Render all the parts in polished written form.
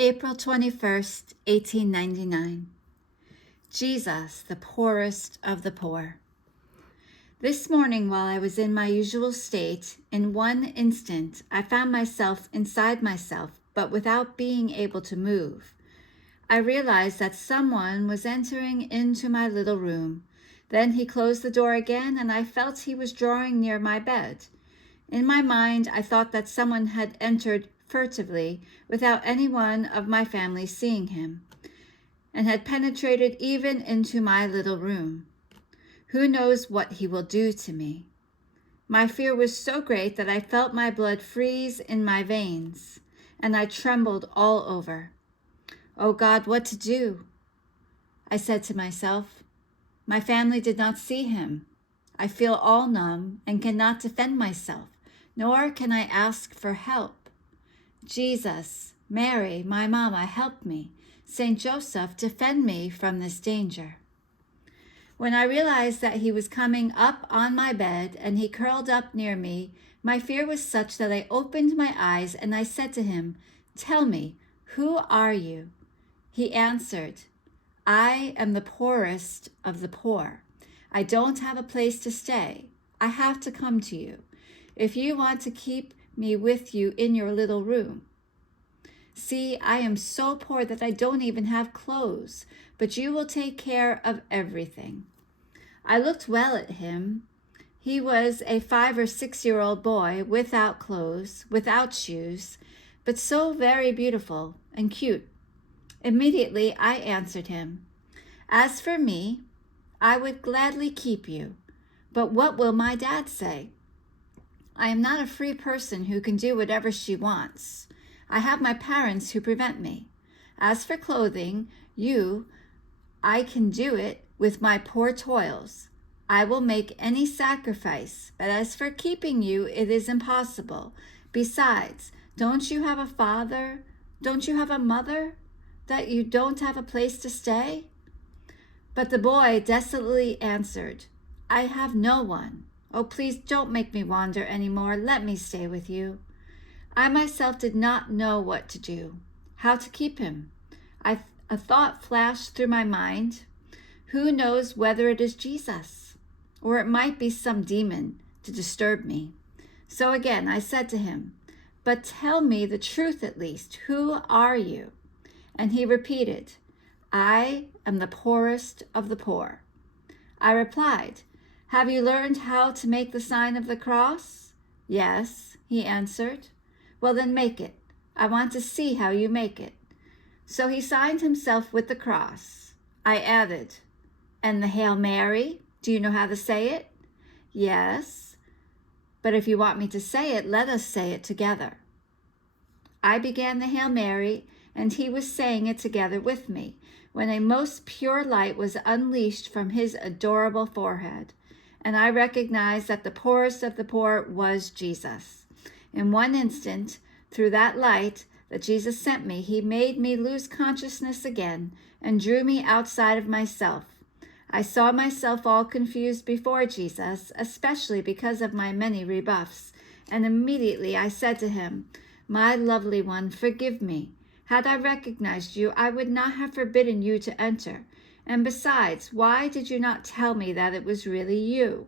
April 21st, 1899. Jesus, the poorest of the poor. This morning, while I was in my usual state, in one instant I found myself inside myself, but without being able to move. I realized that someone was entering into my little room. Then he closed the door again, and I felt he was drawing near my bed. In my mind, I thought that someone had entered furtively, without anyone of my family seeing him, and had penetrated even into my little room. Who knows what he will do to me? My fear was so great that I felt my blood freeze in my veins, and I trembled all over. Oh God, what to do? I said to myself, my family did not see him. I feel all numb and cannot defend myself, nor can I ask for help. Jesus, Mary, my mama, help me. Saint Joseph, defend me from this danger. When I realized that he was coming up on my bed and he curled up near me, my fear was such that I opened my eyes and I said to him, "Tell me, who are you?" He answered, "I am the poorest of the poor. I don't have a place to stay. I have to come to you. If you want to keep me with you in your little room. See, I am so poor that I don't even have clothes, but you will take care of everything." I looked well at him. He was a 5 or 6-year-old boy without clothes, without shoes, but so very beautiful and cute. Immediately I answered him, "As for me, I would gladly keep you, but what will my dad say? I am not a free person who can do whatever she wants. I have my parents who prevent me. As for clothing I can do it with my poor toils. I will make any sacrifice, but as for keeping you, it is impossible. Besides, don't you have a father? Don't you have a mother? That you don't have a place to stay?" But the boy desolately answered, "I have no one. Oh, please don't make me wander any more. Let me stay with you." I myself did not know what to do, how to keep him. A thought flashed through my mind. Who knows whether it is Jesus, or it might be some demon to disturb me. So again I said to him, "But tell me the truth at least. Who are you?" And he repeated, "I am the poorest of the poor." I replied, "Have you learned how to make the sign of the cross?" "Yes," he answered. "Well, then make it. I want to see how you make it." So he signed himself with the cross. I added, "And the Hail Mary? Do you know how to say it?" "Yes, but if you want me to say it, let us say it together." I began the Hail Mary, and he was saying it together with me, when a most pure light was unleashed from his adorable forehead, and I recognized that the poorest of the poor was Jesus. In one instant, through that light that Jesus sent me, he made me lose consciousness again and drew me outside of myself. I saw myself all confused before Jesus, especially because of my many rebuffs, and immediately I said to him, "My lovely one, forgive me. Had I recognized you, I would not have forbidden you to enter. And besides, why did you not tell me that it was really you?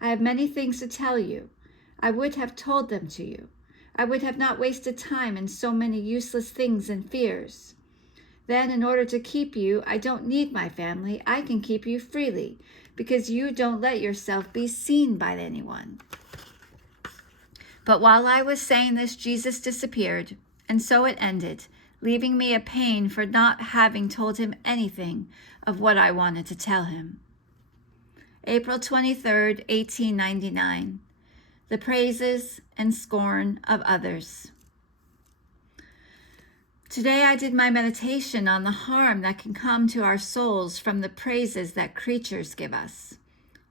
I have many things to tell you. I would have told them to you. I would have not wasted time in so many useless things and fears. Then, in order to keep you, I don't need my family. I can keep you freely, because you don't let yourself be seen by anyone." But while I was saying this, Jesus disappeared, and so it ended, leaving me a pain for not having told him anything of what I wanted to tell him. April 23rd, 1899. The praises and scorn of others. Today I did my meditation on the harm that can come to our souls from the praises that creatures give us.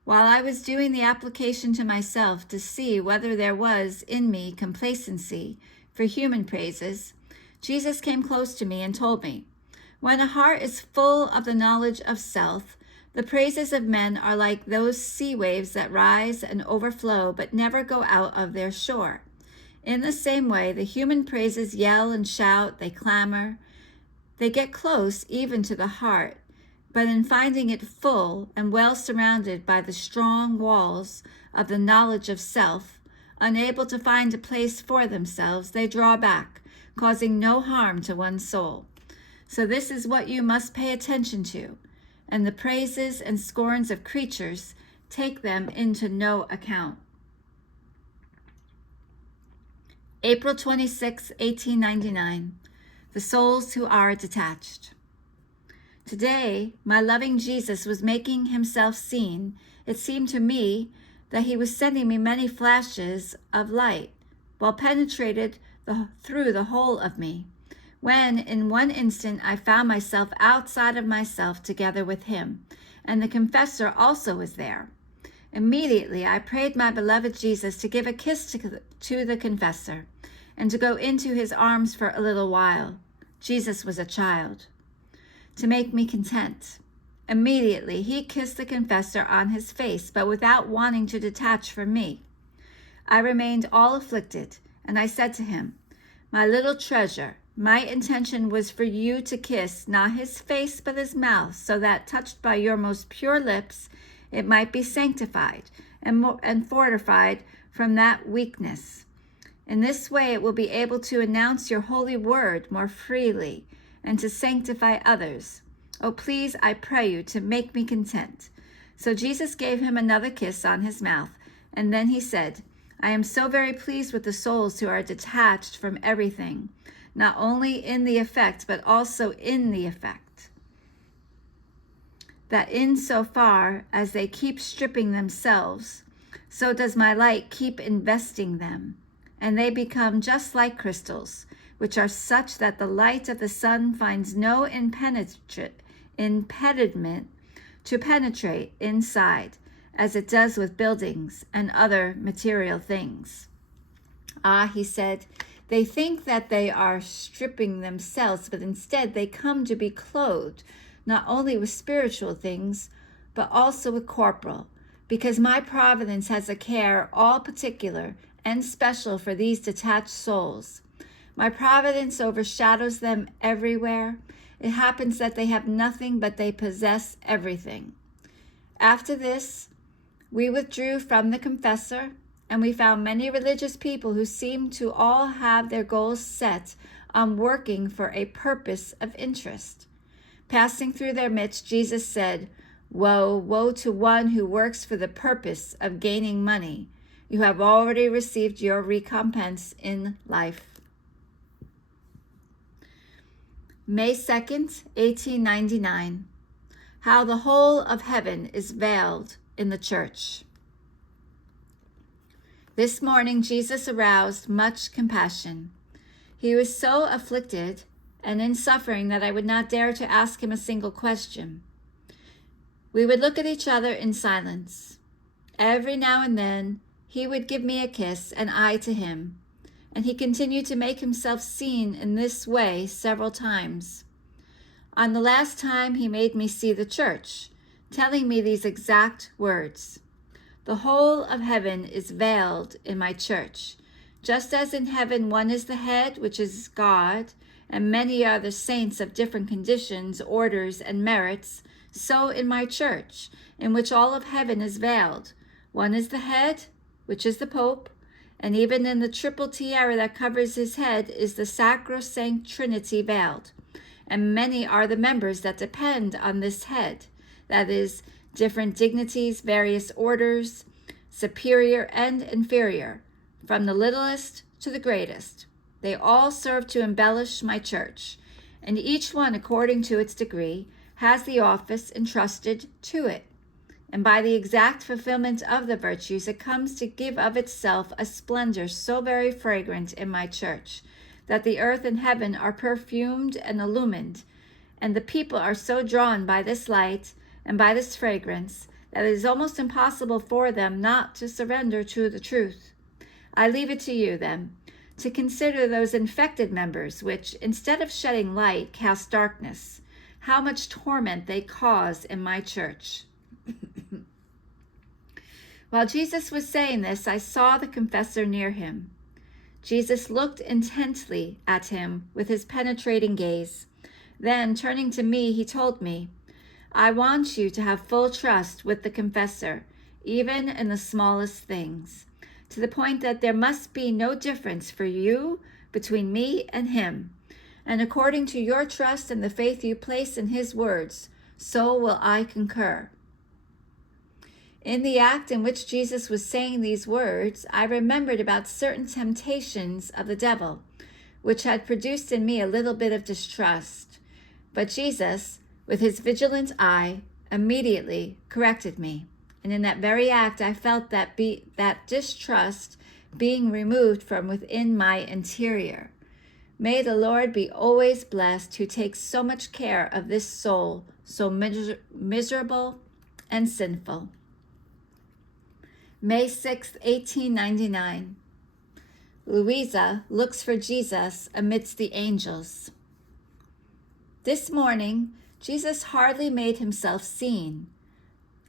While I was doing the application to myself to see whether there was in me complacency for human praises, Jesus came close to me and told me, "When a heart is full of the knowledge of self, the praises of men are like those sea waves that rise and overflow but never go out of their shore. In the same way, the human praises yell and shout, they clamor, They get close even to the heart, but in finding it full and well surrounded by the strong walls of the knowledge of self, unable to find a place for themselves, they draw back, causing no harm to one's soul. So this is what you must pay attention to, and the praises and scorns of creatures, take them into no account. April 26, 1899. The souls who are detached. Today, my loving Jesus was making himself seen. It seemed to me that he was sending me many flashes of light, while penetrated through the whole of me, when in one instant I found myself outside of myself together with him, and the confessor also was there. Immediately I prayed my beloved Jesus to give a kiss to the confessor, and to go into his arms for a little while. Jesus was a child. To make me content. Immediately he kissed the confessor on his face, but without wanting to detach from me. I remained all afflicted, and I said to him, "My little treasure, my intention was for you to kiss not his face but his mouth, so that, touched by your most pure lips, it might be sanctified and fortified from that weakness. In this way it will be able to announce your holy word more freely and to sanctify others. Oh, please, I pray you, to make me content." So Jesus gave him another kiss on his mouth, and then he said, "I am so very pleased with the souls who are detached from everything, not only in the effect, but also in the effect. That in so far as they keep stripping themselves, so does my light keep investing them, and they become just like crystals, which are such that the light of the sun finds no impediment to penetrate inside, as it does with buildings and other material things." "Ah," he said, "they think that they are stripping themselves, but instead they come to be clothed, not only with spiritual things, but also with corporal, because my providence has a care all particular and special for these detached souls. My providence overshadows them everywhere. It happens that they have nothing, but they possess everything." After this, we withdrew from the confessor, and we found many religious people who seemed to all have their goals set on working for a purpose of interest. Passing through their midst, Jesus said, "Woe, woe to one who works for the purpose of gaining money. You have already received your recompense in life." May 2nd, 1899. How the whole of heaven is veiled in the church. This morning Jesus aroused much compassion. He was so afflicted and in suffering that I would not dare to ask him a single question. We would look at each other in silence. Every now and then he would give me a kiss and I to him, and he continued to make himself seen in this way several times. On the last time he made me see the church, telling me these exact words: "The whole of heaven is veiled in my church. Just as in heaven one is the head, which is God, and many are the saints of different conditions, orders, and merits, so in my church, in which all of heaven is veiled, one is the head, which is the Pope, and even in the triple tiara that covers his head is the sacrosanct Trinity veiled. And many are the members that depend on this head, that is, different dignities, various orders, superior and inferior, from the littlest to the greatest. They all serve to embellish my church, and each one, according to its degree, has the office entrusted to it. And by the exact fulfillment of the virtues, it comes to give of itself a splendor so very fragrant in my church, that the earth and heaven are perfumed and illumined, and the people are so drawn by this light and by this fragrance that it is almost impossible for them not to surrender to the truth. I leave it to you, then, to consider those infected members which, instead of shedding light, cast darkness, how much torment they cause in my church." While Jesus was saying this, I saw the confessor near him. Jesus looked intently at him with his penetrating gaze. Then, turning to me, he told me, I want you to have full trust with the confessor, even in the smallest things, to the point that there must be no difference for you between me and him. And according to your trust and the faith you place in his words, so will I concur. In the act in which Jesus was saying these words, I remembered about certain temptations of the devil, which had produced in me a little bit of distrust. But Jesus, with his vigilant eye, immediately corrected me. And in that very act, I felt that distrust being removed from within my interior. May the Lord be always blessed, who takes so much care of this soul, so miserable and sinful. May 6th, 1899. Luisa looks for Jesus amidst the angels. This morning, Jesus hardly made himself seen.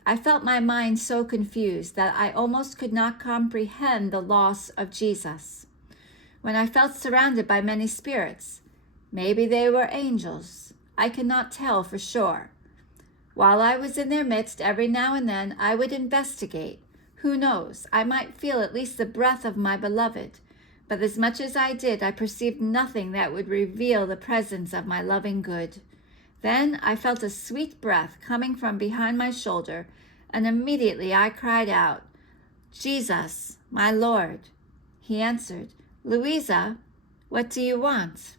I felt my mind so confused that I almost could not comprehend the loss of Jesus. When I felt surrounded by many spirits, maybe they were angels, I cannot tell for sure. While I was in their midst, every now and then I would investigate. Who knows, I might feel at least the breath of my beloved, but as much as I did, I perceived nothing that would reveal the presence of my loving good. Then I felt a sweet breath coming from behind my shoulder, and immediately I cried out, Jesus, my Lord. He answered, Luisa, what do you want?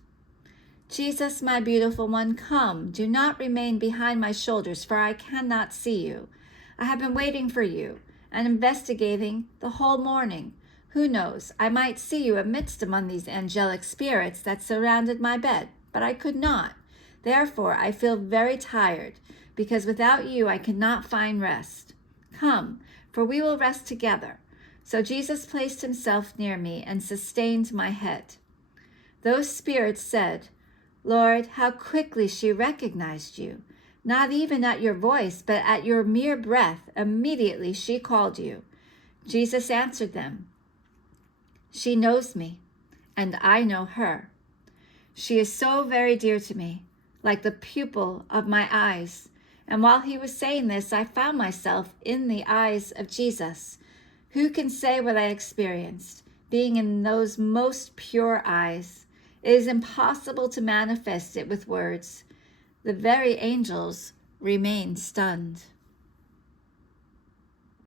Jesus, my beautiful one, come, do not remain behind my shoulders, for I cannot see you. I have been waiting for you and investigating the whole morning. Who knows, I might see you among these angelic spirits that surrounded my bed, but I could not. Therefore, I feel very tired, because without you I cannot find rest. Come, for we will rest together. So Jesus placed himself near me and sustained my head. Those spirits said, Lord, how quickly she recognized you. Not even at your voice, but at your mere breath, immediately she called you. Jesus answered them, She knows me, and I know her. She is so very dear to me, like the pupil of my eyes. And while he was saying this, I found myself in the eyes of Jesus. Who can say what I experienced, being in those most pure eyes? It is impossible to manifest it with words. The very angels remained stunned.